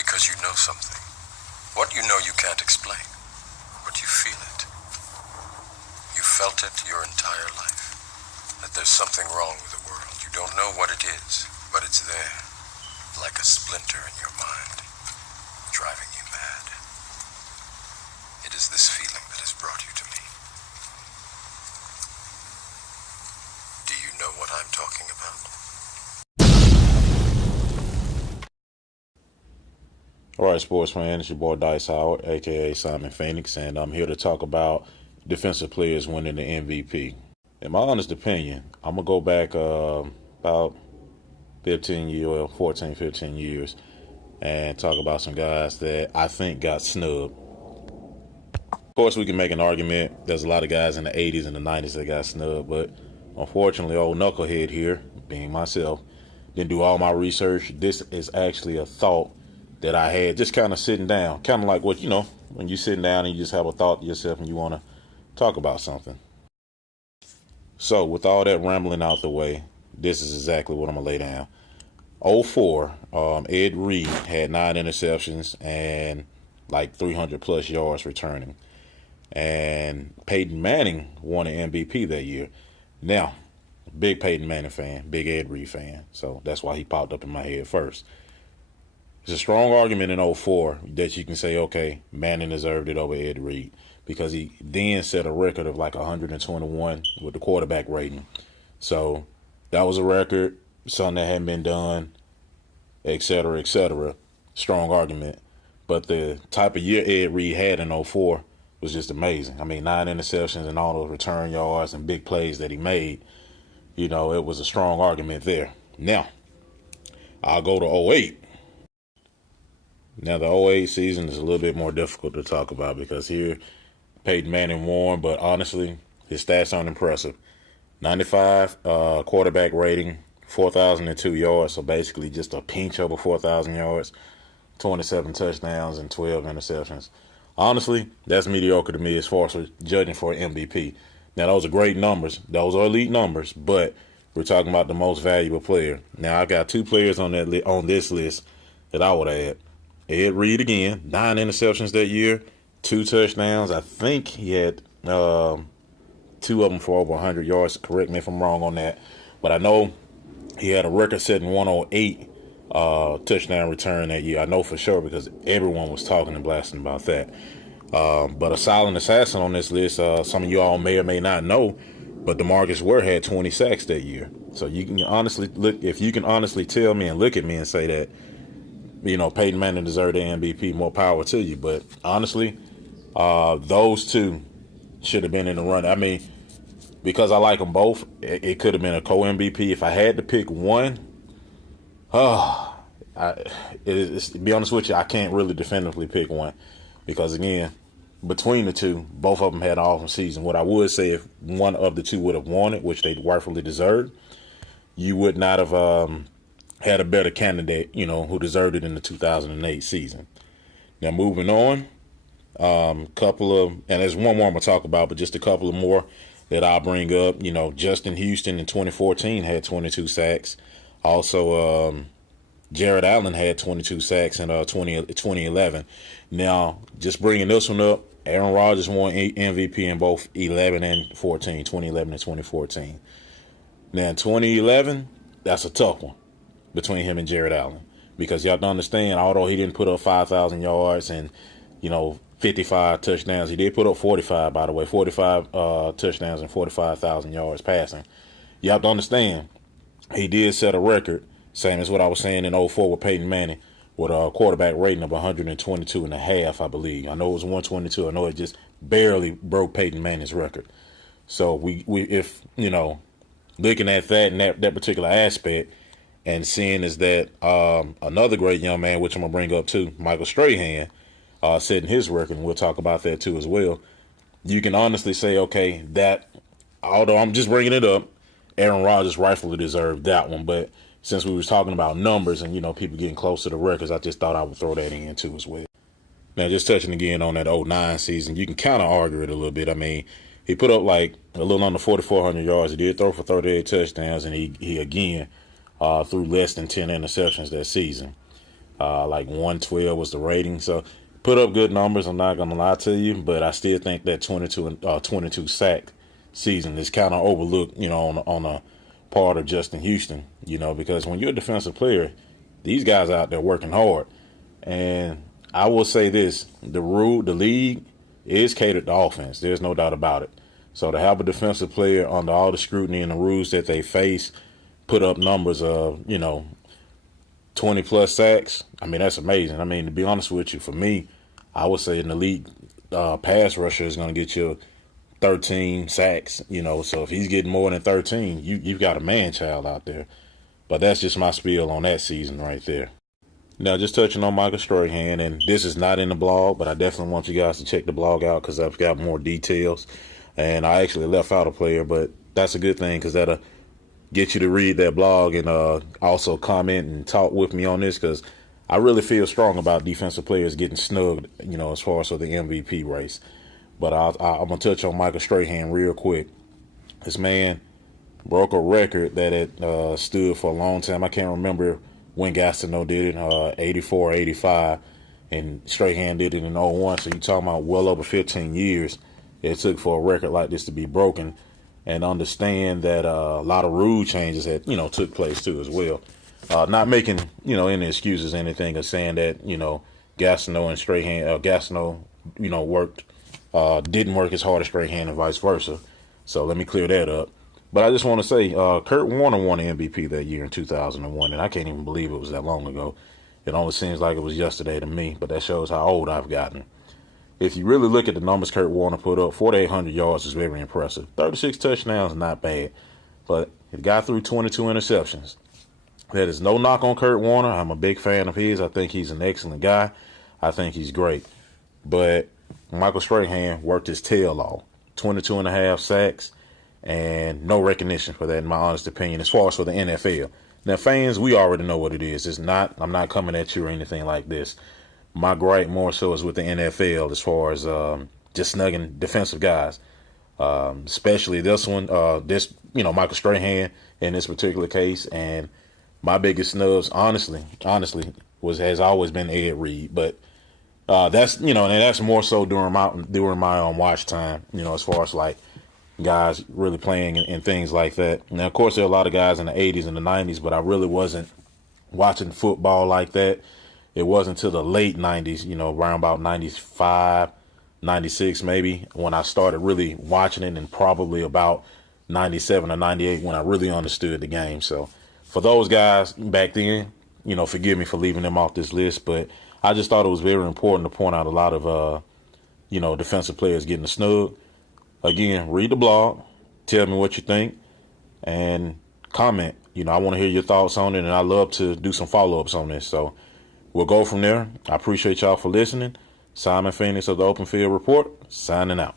because you know something. What you know you can't explain, but you feel it. You felt it your entire life, that there's something wrong with the world. You don't know what it is, but it's there, like a splinter in your mind, driving you mad. It is this feeling that has brought you to me. Do you know what I'm talking about? All right, sports fan, it's your boy Dice Howard, aka Simon Phoenix, and I'm here to talk about defensive players winning the MVP. In my honest opinion, I'm gonna go back about 14, 15 years, and talk about some guys that I think got snubbed. Of course, we can make an argument. There's a lot of guys in the 80s and the 90s that got snubbed, but unfortunately, old knucklehead here, being myself, didn't do all my research. This is actually a thought that I had just kind of sitting down, kind of like what, when you're sitting down and you just have a thought to yourself and you want to talk about something. So with all that rambling out the way, this is exactly what I'm going to lay down. 04, Ed Reed had 9 interceptions and like 300 plus yards returning. And Peyton Manning won an MVP that year. Now, big Peyton Manning fan, big Ed Reed fan. So that's why he popped up in my head first. It's a strong argument in 04 that you can say, okay, Manning deserved it over Ed Reed because he then set a record of like 121 with the quarterback rating. So that was a record, something that hadn't been done, et cetera, et cetera. Strong argument. But the type of year Ed Reed had in 04 was just amazing. I mean, 9 interceptions and all those return yards and big plays that he made. It was a strong argument there. Now, I'll go to 08. Now, the 08 season is a little bit more difficult to talk about because here Peyton Manning won, but honestly, his stats aren't impressive. 95 quarterback rating, 4,002 yards, so basically just a pinch over 4,000 yards, 27 touchdowns, and 12 interceptions. Honestly, that's mediocre to me as far as judging for an MVP. Now, those are great numbers. Those are elite numbers, but we're talking about the most valuable player. Now, I got 2 players on this list that I would add. Ed Reed again, 9 interceptions that year, 2 touchdowns. I think he had 2 of them for over 100 yards. Correct me if I'm wrong on that. But I know he had a record-setting 108 touchdown return that year. I know for sure because everyone was talking and blasting about that. But a silent assassin on this list, some of you all may or may not know, but DeMarcus Ware had 20 sacks that year. So you can honestly look, if you can honestly tell me and look at me and say that, Peyton Manning deserved the MVP, more power to you. But honestly, those 2 should have been in the run. I mean, because I like them both, it could have been a co-MVP. If I had to pick one, to be honest with you, I can't really definitively pick one. Because again, between the 2, both of them had an awesome season. What I would say, if one of the 2 would have won it, which they rightfully deserved, you would not have had a better candidate, who deserved it in the 2008 season. Now, moving on, and there's one more I'm going to talk about, but just a couple of more that I'll bring up. Justin Houston in 2014 had 22 sacks. Also, Jared Allen had 22 sacks in 2011. Now, just bringing this one up, Aaron Rodgers won MVP in both 11 and 14, 2011 and 2014. Now, in 2011, that's a tough one between him and Jared Allen. Because you have to understand, although he didn't put up 5,000 yards and, 55 touchdowns, he did put up 45, by the way, 45 touchdowns and 45,000 yards passing. You have to understand, he did set a record, same as what I was saying in 04 with Peyton Manning, with a quarterback rating of 122 and a half, I believe. I know it was 122. I know it just barely broke Peyton Manning's record. So we if, looking at that and that particular aspect, and seeing is that another great young man, which I'm going to bring up too, Michael Strahan, setting his record, and we'll talk about that too as well. You can honestly say, okay, that, although I'm just bringing it up, Aaron Rodgers rightfully deserved that one. But since we was talking about numbers and, people getting close to the records, I just thought I would throw that in too as well. Now, just touching again on that 09 season, you can kind of argue it a little bit. I mean, he put up like a little under 4,400 yards. He did throw for 38 touchdowns, and he again threw less than 10 interceptions that season. Like 112 was the rating. So put up good numbers. I'm not gonna lie to you, but I still think that 22 sack season is kind of overlooked. On a part of Justin Houston. Because when you're a defensive player, these guys out there working hard. And I will say this: the league is catered to offense. There's no doubt about it. So to have a defensive player under all the scrutiny and the rules that they face, put up numbers of 20 plus sacks. I mean, that's amazing. I mean, to be honest with you, for me, I would say an elite pass rusher is going to get you 13 sacks. So if he's getting more than 13, you've got a man child out there. But that's just my spiel on that season right there. Now, just touching on Michael Strahan, and this is not in the blog, but I definitely want you guys to check the blog out because I've got more details. And I actually left out a player, but that's a good thing because that'll get you to read that blog and also comment and talk with me on this because I really feel strong about defensive players getting snugged, as far as the MVP race. But I'm going to touch on Michael Strahan real quick. This man broke a record that had stood for a long time. I can't remember when Gastineau did it, 84, 85, and Strahan did it in 01. So you're talking about well over 15 years it took for a record like this to be broken. And understand that a lot of rule changes had, took place too as well. Not making, any excuses or anything or saying that, Gastineau and Strahan, Gastineau, didn't work as hard as Strahan and vice versa. So let me clear that up. But I just want to say, Kurt Warner won the MVP that year in 2001, and I can't even believe it was that long ago. It only seems like it was yesterday to me, but that shows how old I've gotten. If you really look at the numbers Kurt Warner put up, 4,800 yards is very impressive. 36 touchdowns, not bad. But it got through 22 interceptions. That is no knock on Kurt Warner. I'm a big fan of his. I think he's an excellent guy. I think he's great. But Michael Strahan worked his tail off. 22 and a half sacks and no recognition for that, in my honest opinion, as far as for the NFL. Now, fans, we already know what it is. I'm not coming at you or anything like this. My gripe more so is with the NFL as far as just snugging defensive guys, especially this one, Michael Strahan in this particular case. And my biggest snubs, honestly, has always been Ed Reed. But that's and that's more so during my own watch time, as far as like guys really playing and things like that. Now, of course, there are a lot of guys in the 80s and the 90s, but I really wasn't watching football like that. It wasn't until the late 90s, around about 95, 96 maybe, when I started really watching it, and probably about 97 or 98 when I really understood the game. So for those guys back then, forgive me for leaving them off this list, but I just thought it was very important to point out a lot of, defensive players getting a snug. Again, read the blog, tell me what you think, and comment. I want to hear your thoughts on it, and I love to do some follow-ups on this. So we'll go from there. I appreciate y'all for listening. Simon Phoenix of the Open Field Report, signing out.